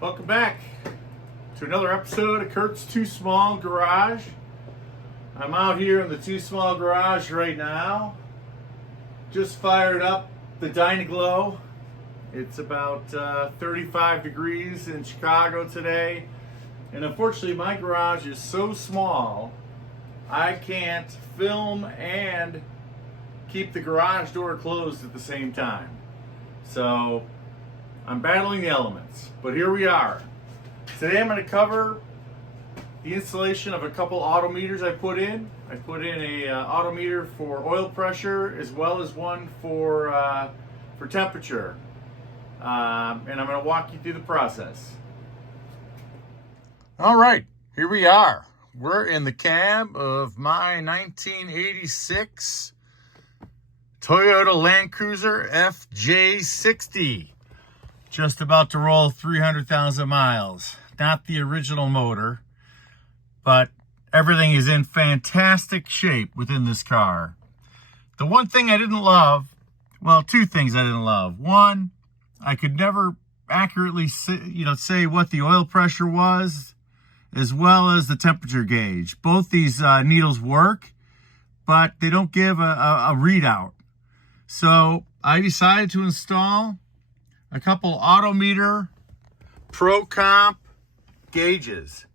Welcome back to another episode of Kurt's Too Small Garage. I'm out here in the Too Small Garage right now. Just fired up the Dyna-Glo. It's about 35 degrees in Chicago today. And unfortunately my garage is so small I can't film and keep the garage door closed at the same time. So I'm battling the elements, but here we are. Today I'm going to cover the installation of a couple auto meters I put in. I put in a auto meter for oil pressure as well as one for temperature. And I'm going to walk you through the process. All right, here we are. We're in the cab of my 1986 Toyota Land Cruiser FJ60. Just about to roll 300,000 miles. Not the original motor, but everything is in fantastic shape within this car. The one thing I didn't love, well, two things I didn't love. One, I could never accurately say what the oil pressure was, as well as the temperature gauge. Both these needles work, but they don't give a readout. So I decided to install a couple Autometer Pro Comp gauges.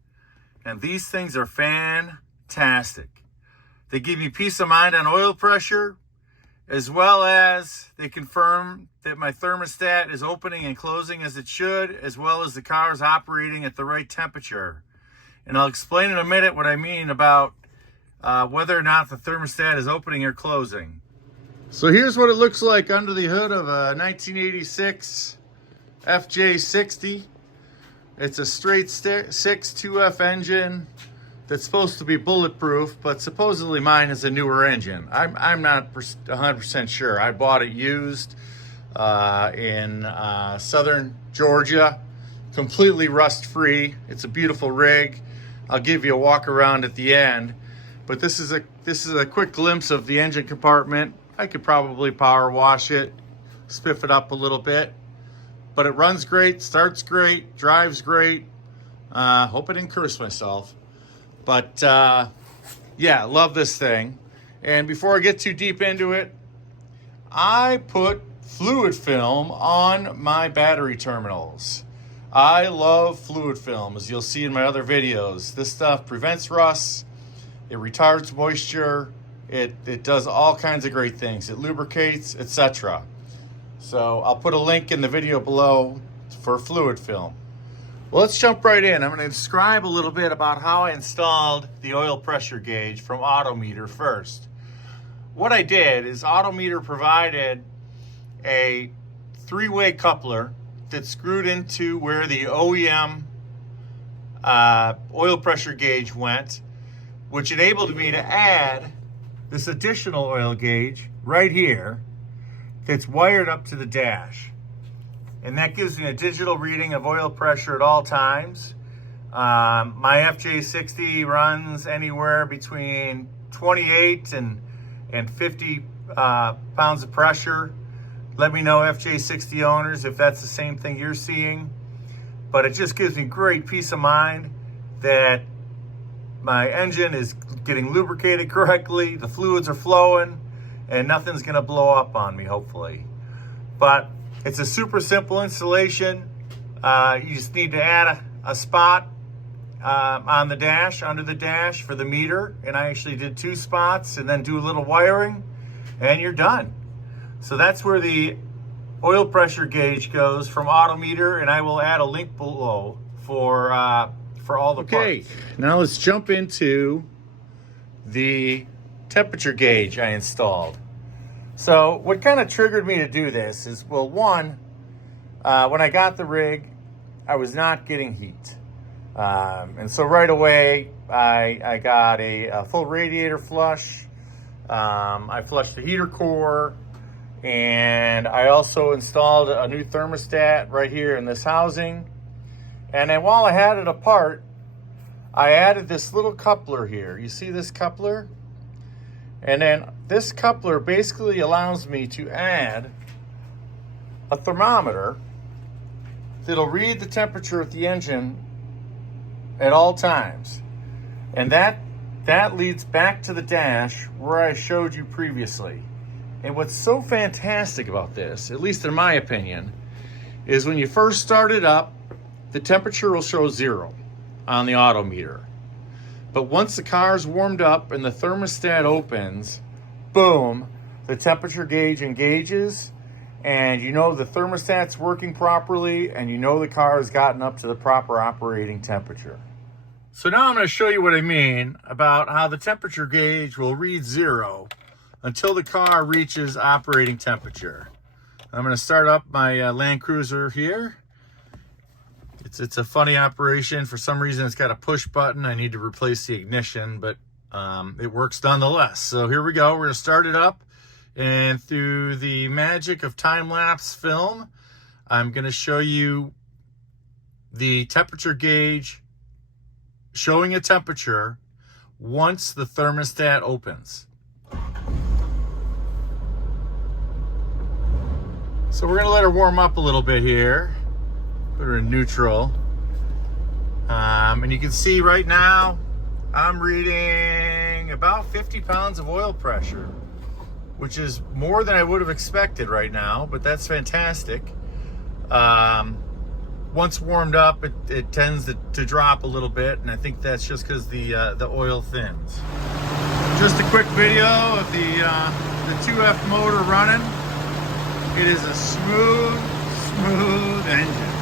And these things are fantastic. They give you peace of mind on oil pressure, as well as they confirm that my thermostat is opening and closing as it should, as well as the car is operating at the right temperature. And I'll explain in a minute what I mean about whether or not the thermostat is opening or closing. So here's what it looks like under the hood of a 1986 FJ60. It's a straight 6 2F engine that's supposed to be bulletproof, but supposedly mine is a newer engine. I'm not 100% sure. I bought it used in southern Georgia, completely rust-free. It's a beautiful rig. I'll give you a walk around at the end, but this is a quick glimpse of the engine compartment. I could probably power wash it, spiff it up a little bit, but it runs great, starts great, drives great. Hope I didn't curse myself, but yeah, love this thing. And before I get too deep into it, I put fluid film on my battery terminals. I love fluid film, as you'll see in my other videos. This stuff prevents rust, it retards moisture, it does all kinds of great things. It lubricates, etc. So I'll put a link in the video below for fluid film. Well, let's jump right in. I'm going to describe a little bit about how I installed the oil pressure gauge from Autometer first. What I did is Autometer provided a three-way coupler that screwed into where the OEM oil pressure gauge went, which enabled me to add this additional oil gauge right here that's wired up to the dash. And that gives me a digital reading of oil pressure at all times. My FJ60 runs anywhere between 28 and 50 pounds of pressure. Let me know, FJ60 owners, if that's the same thing you're seeing. But it just gives me great peace of mind that my engine is getting lubricated correctly, the fluids are flowing, and nothing's gonna blow up on me, hopefully. But it's a super simple installation. You just need to add a spot on the dash, under the dash for the meter. And I actually did 2 spots and then do a little wiring and you're done. So that's where the oil pressure gauge goes from Autometer, and I will add a link below for all the parts. Now let's jump into the temperature gauge I installed. So what kind of triggered me to do this is, well, one, when I got the rig, I was not getting heat. And so right away, I got a full radiator flush. I flushed the heater core, and I also installed a new thermostat right here in this housing. And then while I had it apart, I added this little coupler here. You see this coupler? And then this coupler basically allows me to add a thermometer that'll read the temperature at the engine at all times. And that leads back to the dash where I showed you previously. And what's so fantastic about this, at least in my opinion, is when you first start it up, the temperature will show 0 on the auto meter. But once the car's warmed up and the thermostat opens, boom, the temperature gauge engages, and you know the thermostat's working properly, and you know the car has gotten up to the proper operating temperature. So now I'm going to show you what I mean about how the temperature gauge will read 0 until the car reaches operating temperature. I'm going to start up my Land Cruiser here. It's a funny operation. For some reason, it's got a push button. I need to replace the ignition, but it works nonetheless. So here we go. We're going to start it up. And through the magic of time-lapse film, I'm going to show you the temperature gauge showing a temperature once the thermostat opens. So we're going to let her warm up a little bit here. Put her in neutral. And you can see right now, I'm reading about 50 pounds of oil pressure, which is more than I would have expected right now, but that's fantastic. Once warmed up, it tends to drop a little bit, and I think that's just because the oil thins. Just a quick video of the 2F motor running. It is a smooth engine.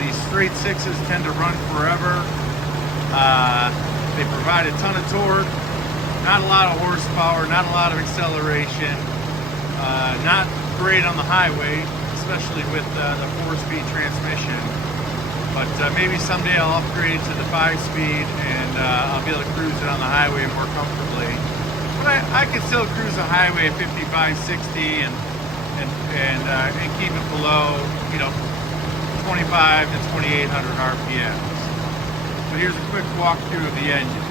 These straight sixes tend to run forever. They provide a ton of torque, not a lot of horsepower, not a lot of acceleration, not great on the highway, especially with the 4-speed transmission. But maybe someday I'll upgrade to the 5-speed and I'll be able to cruise it on the highway more comfortably. But I can still cruise the highway at 55, 60 and keep it below, 25 to 2,800 RPMs. But here's a quick walkthrough of the engine.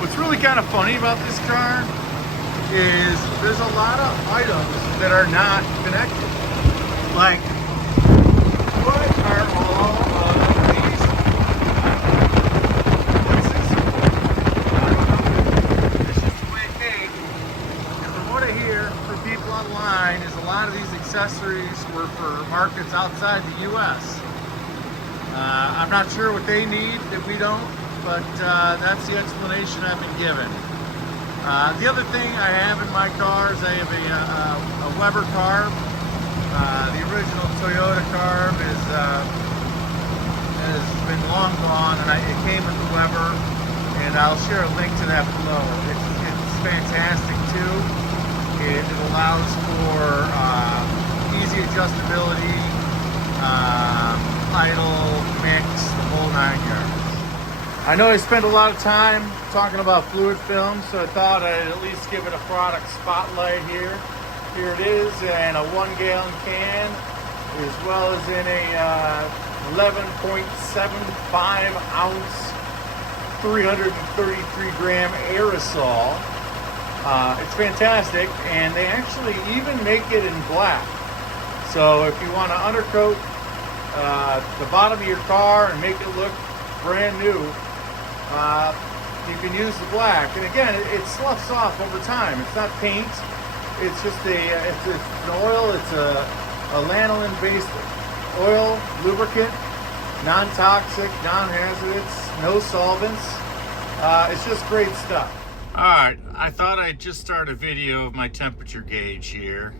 What's really kind of funny about this car is there's a lot of items that are not connected. Like, what are all of these pieces? I don't know. It's just the way it came. And from what I hear from people online is a lot of these accessories were for markets outside the U.S. I'm not sure what they need that we don't, but that's the explanation I've been given. The other thing I have in my car is I have a Weber carb. The original Toyota carb has been long gone, and it came with the Weber, and I'll share a link to that below. It's fantastic too. It allows for easy adjustability, idle, mix, the whole 9 yards. I know I spent a lot of time talking about fluid film, so I thought I'd at least give it a product spotlight here. Here it is in a 1-gallon can, as well as in a 11.75 ounce, 333 gram aerosol. It's fantastic, and they actually even make it in black. So if you want to undercoat the bottom of your car and make it look brand new, you can use the black. And again, it sloughs off over time. It's not paint. It's just it's an oil. It's a lanolin-based oil lubricant, non-toxic, non-hazardous, no solvents. It's just great stuff. All right, I thought I'd just start a video of my temperature gauge here,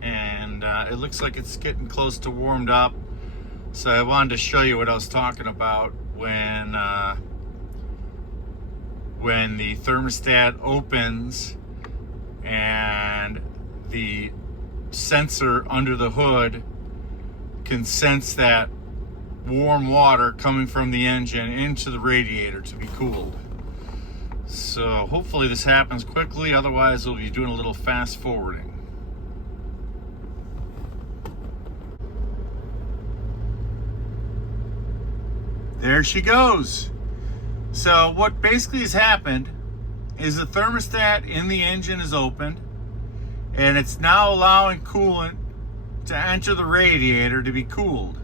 and it looks like it's getting close to warmed up. So I wanted to show you what I was talking about when the thermostat opens and the sensor under the hood can sense that warm water coming from the engine into the radiator to be cooled. So hopefully this happens quickly, otherwise we'll be doing a little fast forwarding. There she goes. So what basically has happened is the thermostat in the engine is opened, and it's now allowing coolant to enter the radiator to be cooled.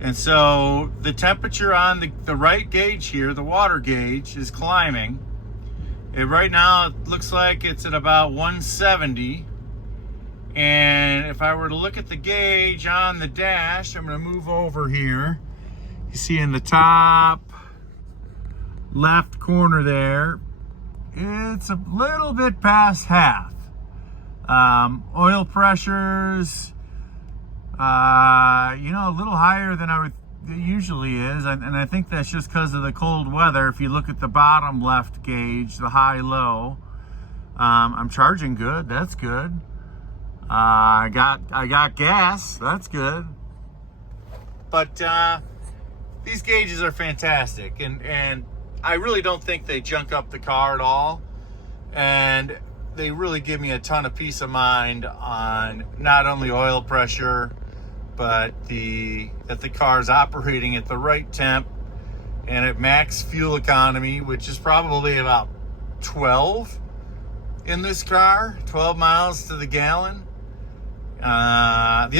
And so the temperature on the right gauge here, the water gauge, is climbing. Right now it looks like it's at about 170. And if I were to look at the gauge on the dash, I'm going to move over here. You see in the top left corner there, it's a little bit past half. Oil pressures, a little higher than it usually is, and I think that's just because of the cold weather. If you look at the bottom left gauge, the high-low, I'm charging good. That's good. I got gas. That's good. But these gauges are fantastic, and I really don't think they junk up the car at all. And they really give me a ton of peace of mind on not only oil pressure, but that the car is operating at the right temp and at max fuel economy, which is probably about 12 in this car, 12 miles to the gallon. The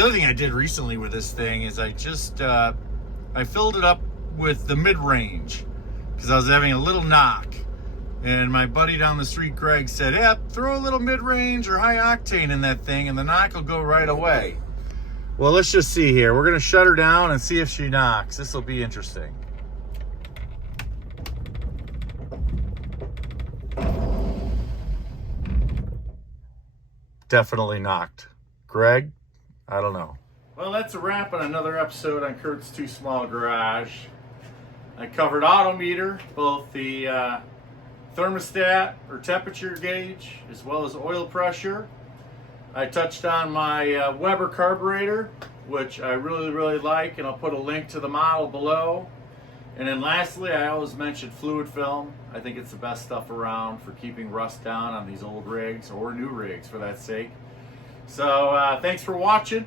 other thing I did recently with this thing is I filled it up with the mid-range because I was having a little knock. And my buddy down the street, Greg, said, yeah, throw a little mid-range or high octane in that thing and the knock will go right away. Well, let's just see here. We're going to shut her down and see if she knocks. This will be interesting. Definitely knocked. Greg, I don't know. Well, that's a wrap on another episode on Kurt's Too Small Garage. I covered auto meter, both the thermostat or temperature gauge, as well as oil pressure. I touched on my Weber carburetor, which I really, really like, and I'll put a link to the model below. And then lastly, I always mention fluid film. I think it's the best stuff around for keeping rust down on these old rigs, or new rigs for that sake. So thanks for watching,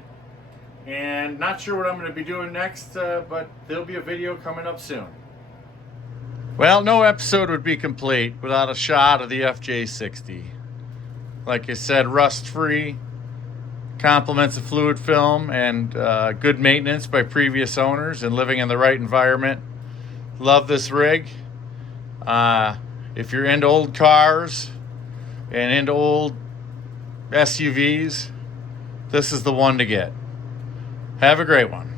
and not sure what I'm going to be doing next, but there'll be a video coming up soon. Well, no episode would be complete without a shot of the FJ60. Like I said, rust-free, compliments of fluid film, and good maintenance by previous owners and living in the right environment. Love this rig. If you're into old cars and into old SUVs, this is the one to get. Have a great one.